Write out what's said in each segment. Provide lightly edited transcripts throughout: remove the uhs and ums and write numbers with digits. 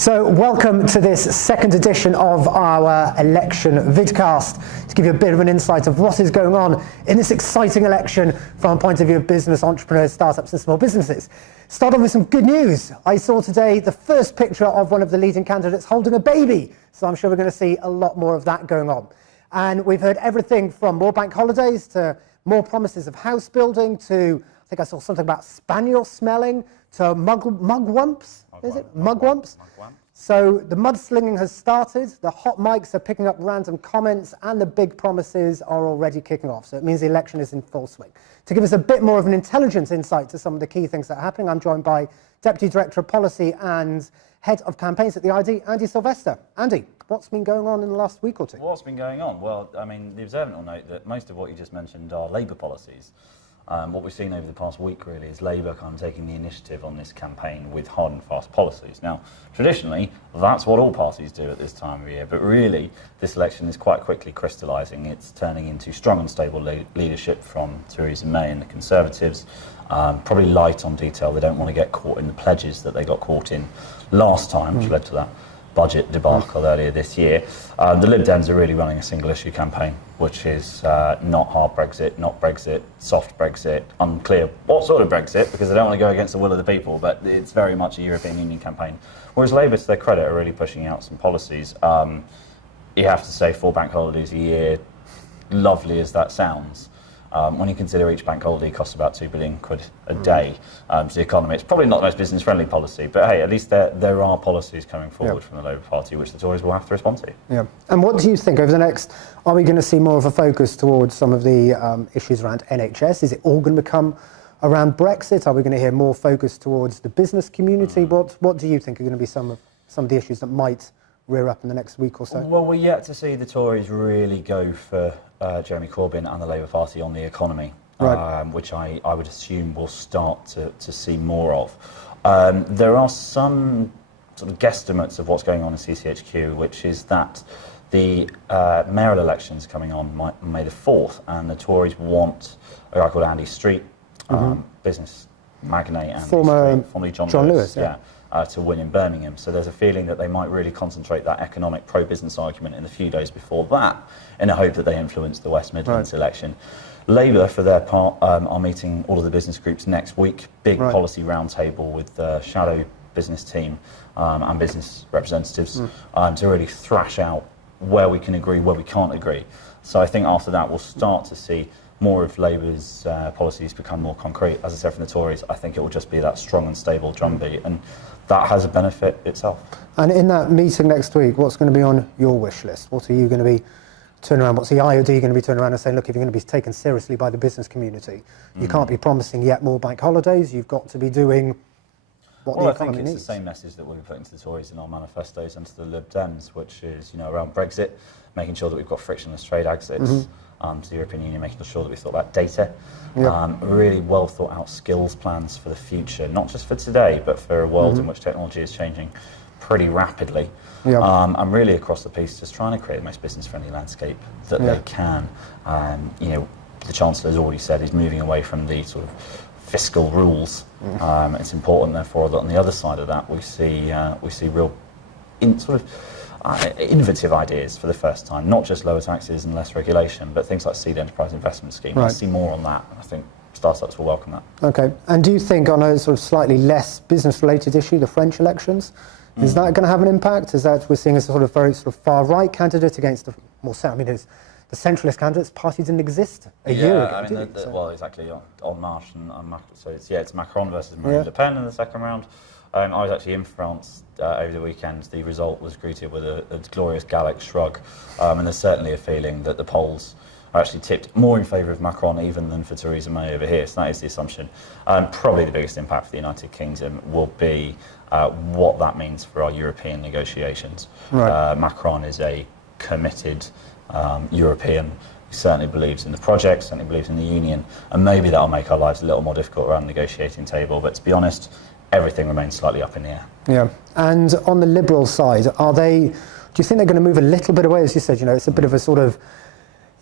So welcome to this second edition of our election vidcast to give you a bit of an insight of what is going on in this exciting election from a point of view of business, entrepreneurs, startups and small businesses. Start off with some good news. I saw today the first picture of one of the leading candidates holding a baby, so I'm sure we're going to see a lot more of that going on. And we've heard everything from more bank holidays to more promises of house building to, I think I saw something about spaniel smelling, to mugwumps. Is it? Mugwumps? So the mudslinging has started, the hot mics are picking up random comments, and the big promises are already kicking off. So it means the election is in full swing. To give us a bit more of an intelligence insight to some of the key things that are happening, I'm joined by Deputy Director of Policy and Head of Campaigns at the ID, Andy Silvester. Andy, what's been going on in the last week or two? What's been going on? Well, I mean, the Observant will note that most of what you just mentioned are Labour policies. What we've seen over the past week really is Labour kind of taking the initiative on this campaign with hard and fast policies. Now, traditionally, that's what all parties do at this time of year, but really, this election is quite quickly crystallising. It's turning into strong and stable leadership from Theresa May and the Conservatives, probably light on detail. They don't want to get caught in the pledges that they got caught in last time, which led to that budget debacle earlier this year. The Lib Dems are really running a single issue campaign, which is not hard Brexit, not Brexit, soft Brexit, unclear what sort of Brexit, because they don't want to go against the will of the people, but it's very much a European Union campaign. Whereas Labour, to their credit, are really pushing out some policies. You have to say 4 bank holidays a year, lovely as that sounds. When you consider each bank holiday costs about £2 billion a day to the economy, it's probably not the most business-friendly policy, but hey, at least there are policies coming forward from the Labour Party which the Tories will have to respond to. Yeah. And what do you think over the next, are we going to see more of a focus towards some of the issues around NHS? Is it all going to become around Brexit? Are we going to hear more focus towards the business community? What do you think are going to be some of the issues that might rear up in the next week or so? Well, we're yet to see the Tories really go for Jeremy Corbyn and the Labour Party on the economy, right. Which I would assume we'll start to see more of. There are some sort of guesstimates of what's going on in CCHQ, which is that the mayoral elections coming on May the 4th, and the Tories want a guy called Andy Street, business magnate Andy Street, formerly John Lewis, to win in Birmingham. So there's a feeling that they might really concentrate that economic pro-business argument in the few days before that, in a hope that they influence the West Midlands election. Labour, for their part, are meeting all of the business groups next week, big policy roundtable with the shadow business team and business representatives to really thrash out where we can agree, where we can't agree. So I think after that we'll start to see more of Labour's policies become more concrete. As I said from the Tories, I think it will just be that strong and stable drumbeat, and that has a benefit itself. And in that meeting next week, what's going to be on your wish list? What are you going to be turning around? What's the IoD going to be turning around and saying, look, if you're going to be taken seriously by the business community, you can't be promising yet more bank holidays, you've got to be doing what the economy needs. I think it's the same message that we'll be putting to the Tories in our manifestos and to the Lib Dems, which is, around Brexit, making sure that we've got frictionless trade exits, to the European Union, making sure that we thought about data, really well thought out skills plans for the future, not just for today, but for a world in which technology is changing pretty rapidly. And really across the piece, just trying to create the most business-friendly landscape that they can. The Chancellor has already said he's moving away from the sort of fiscal rules. It's important, therefore, that on the other side of that, we see real innovative ideas for the first time, not just lower taxes and less regulation, but things like seed enterprise investment scheme. I see more on that. I think startups will welcome that. Okay. And do you think on a sort of slightly less business-related issue, the French elections, is that going to have an impact? Is that we're seeing a sort of very sort of far-right candidate against the more, the centralist candidates? Party didn't exist a year ago. Well, exactly, on Marche and Macron. So it's Macron versus Marine Le Pen in the second round. I was actually in France over the weekend. The result was greeted with a glorious Gallic shrug, and there's certainly a feeling that the polls are actually tipped more in favour of Macron even than for Theresa May over here. So that is the assumption. Probably the biggest impact for the United Kingdom will be what that means for our European negotiations. Macron is a committed European. He certainly believes in the project, certainly believes in the Union, and maybe that'll make our lives a little more difficult around the negotiating table. But to be honest, everything remains slightly up in the air. Yeah. And on the Liberal side, do you think they're going to move a little bit away? As you said, it's a bit of a sort of,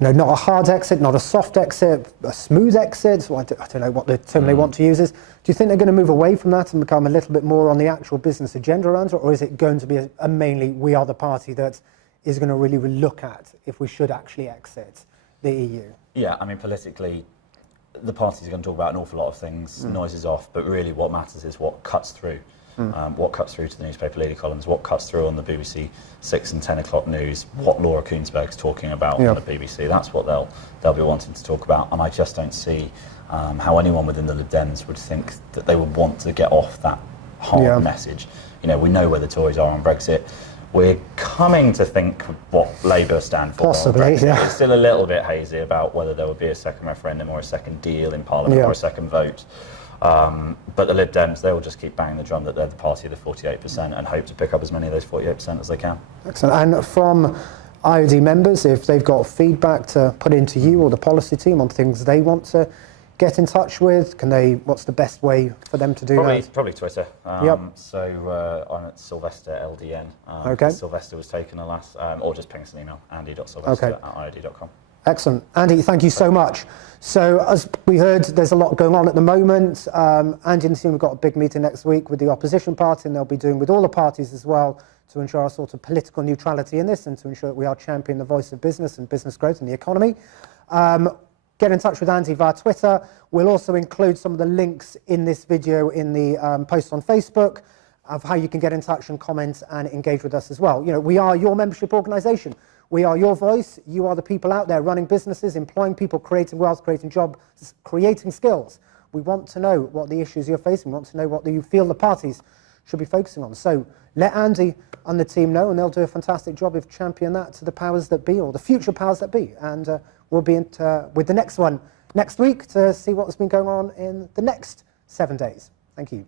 not a hard exit, not a soft exit, a smooth exit. Well, I don't know what the term they want to use is. Do you think they're going to move away from that and become a little bit more on the actual business agenda around it, or is it going to be a mainly we are the party that is going to really look at if we should actually exit the EU? Yeah, I mean, politically, the parties are going to talk about an awful lot of things, noise is off, but really what matters is what cuts through. What cuts through to the newspaper leader columns, what cuts through on the BBC 6 and 10 o'clock news, what Laura Kuenssberg's talking about on the BBC. That's what they'll be wanting to talk about, and I just don't see how anyone within the Lib Dems would think that they would want to get off that hard message. We know where the Tories are on Brexit. We're coming to think what Labour stand for. Possibly, yeah. It's still a little bit hazy about whether there would be a second referendum or a second deal in Parliament or a second vote. But the Lib Dems, they will just keep banging the drum that they're the party of the 48% and hope to pick up as many of those 48% as they can. Excellent. And from IoD members, if they've got feedback to put into you or the policy team on things they want to get in touch with, what's the best way for them to do that? Probably Twitter. So I'm at Silvester LDN. Silvester was taken, alas. Or just ping us an email, andy.silvester@iod.com. Excellent. Andy, thank you so much. So as we heard, there's a lot going on at the moment. Andy and the team have got a big meeting next week with the opposition party, and they'll be doing with all the parties as well to ensure a sort of political neutrality in this and to ensure that we are championing the voice of business and business growth and the economy. Get in touch with Andy via Twitter. We'll also include some of the links in this video in the post on Facebook of how you can get in touch and comment and engage with us as well. We are your membership organisation. We are your voice. You are the people out there running businesses, employing people, creating wealth, creating jobs, creating skills. We want to know what the issues you're facing. We want to know what you feel the parties should be focusing on. So let Andy and the team know, and they'll do a fantastic job of championing that to the powers that be, or the future powers that be. And we'll be with the next one next week to see what's been going on in the next 7 days. Thank you.